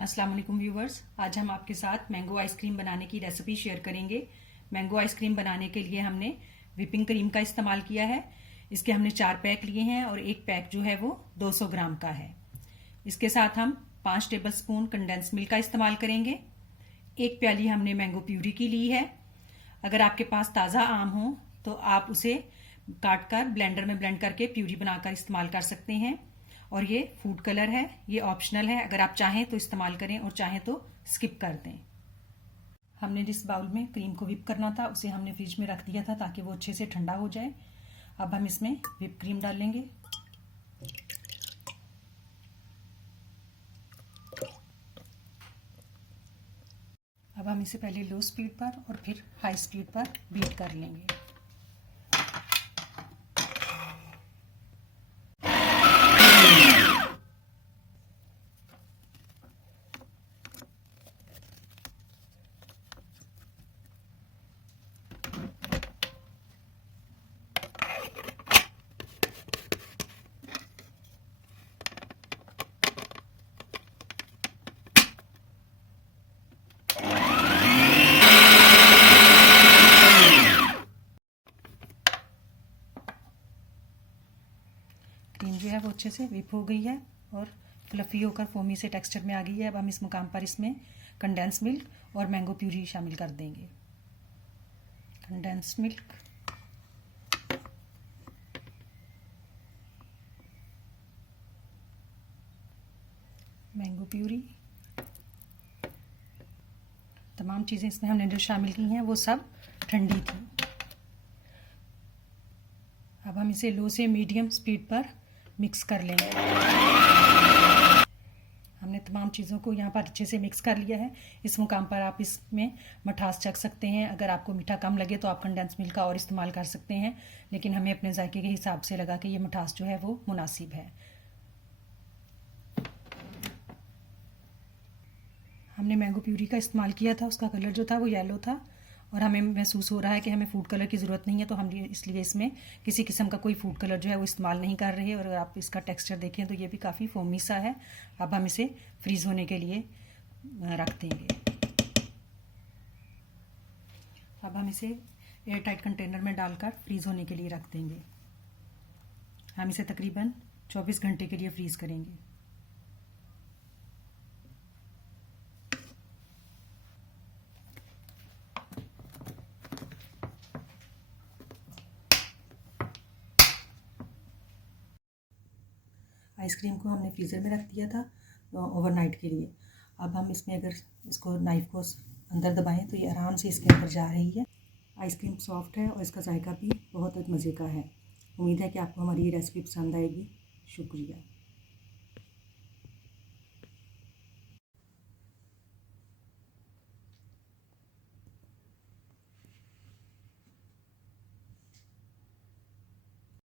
अस्सलाम वालेकुम व्यूवर्स, आज हम आपके साथ मैंगो आइसक्रीम बनाने की रेसिपी शेयर करेंगे। मैंगो आइसक्रीम बनाने के लिए हमने व्हिपिंग क्रीम का इस्तेमाल किया है। इसके हमने 4 पैक लिए हैं और एक पैक जो है वो 200 ग्राम का है। इसके साथ हम 5 टेबलस्पून कंडेंस मिल्क का इस्तेमाल करेंगे। एक प्याली हमने मैंगो प्यूरी की ली है। अगर आपके पास ताज़ा आम हो तो आप उसे काट कर ब्लेंडर में ब्लेंड करके प्यूरी बनाकर इस्तेमाल कर सकते हैं। और ये फूड कलर है, ये ऑप्शनल है, अगर आप चाहें तो इस्तेमाल करें और चाहें तो स्किप कर दें। हमने जिस बाउल में क्रीम को व्हिप करना था उसे हमने फ्रिज में रख दिया था ताकि वो अच्छे से ठंडा हो जाए। अब हम इसमें व्हिप क्रीम डालेंगे। अब हम इसे पहले लो स्पीड पर और फिर हाई स्पीड पर बीट कर लेंगे। क्रीम जो है वो अच्छे से व्हिप हो गई है और फ्लफी होकर फोमी से टेक्सचर में आ गई है। अब हम इस मुकाम पर इसमें कंडेंस मिल्क और मैंगो प्यूरी शामिल कर देंगे। कंडेंस मिल्क, मैंगो प्यूरी, तमाम चीज़ें इसमें हमने जो शामिल की हैं वो सब ठंडी थी। अब हम इसे लो से मीडियम स्पीड पर मिक्स कर लेंगे। हमने तमाम चीज़ों को यहाँ पर अच्छे से मिक्स कर लिया है। इस मुकाम पर आप इसमें मिठास चख सकते हैं। अगर आपको मीठा कम लगे तो आप कंडेंस मिल्क का और इस्तेमाल कर सकते हैं, लेकिन हमें अपने जायके के हिसाब से लगा कि ये मिठास जो है वो मुनासिब है। हमने मैंगो प्यूरी का इस्तेमाल किया था, उसका कलर जो था वो येलो था और हमें महसूस हो रहा है कि हमें फूड कलर की ज़रूरत नहीं है, तो हम इसलिए इसमें किसी किस्म का कोई फूड कलर जो है वो इस्तेमाल नहीं कर रहे। और अगर आप इसका टेक्सचर देखें तो ये भी काफ़ी फोमी सा है। अब हम इसे फ्रीज़ होने के लिए रख देंगे। अब हम इसे एयर टाइट कंटेनर में डालकर फ्रीज़ होने के लिए रख देंगे। हम इसे तकरीबन 24 घंटे के लिए फ्रीज़ करेंगे। आइसक्रीम को हमने फ्रीज़र में रख दिया था ओवरनाइट के लिए। अब हम इसमें अगर इसको नाइफ़ को अंदर दबाएं तो ये आराम से इसके अंदर जा रही है। आइसक्रीम सॉफ्ट है और इसका जायका भी बहुत मज़े का है। उम्मीद है कि आपको हमारी ये रेसिपी पसंद आएगी। शुक्रिया।